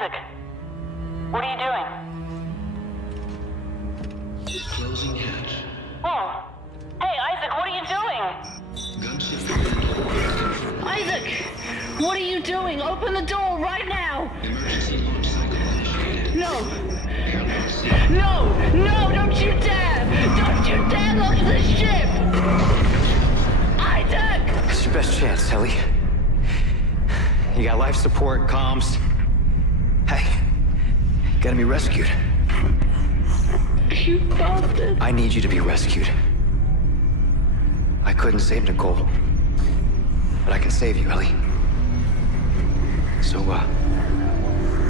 Isaac, what are you doing? Closing hatch. Oh. Hey, Isaac, what are you doing? Gunship. Isaac, what are you doing? Open the door right now! Emergency launch cycle initiated. No! Airlock. No! No! Don't you dare! Don't you dare launch the ship! Isaac! It's your best chance, Ellie. You got life support, comms. Hey, you gotta be rescued. You bastard. I need you to be rescued. I couldn't save Nicole, but I can save you, Ellie. So,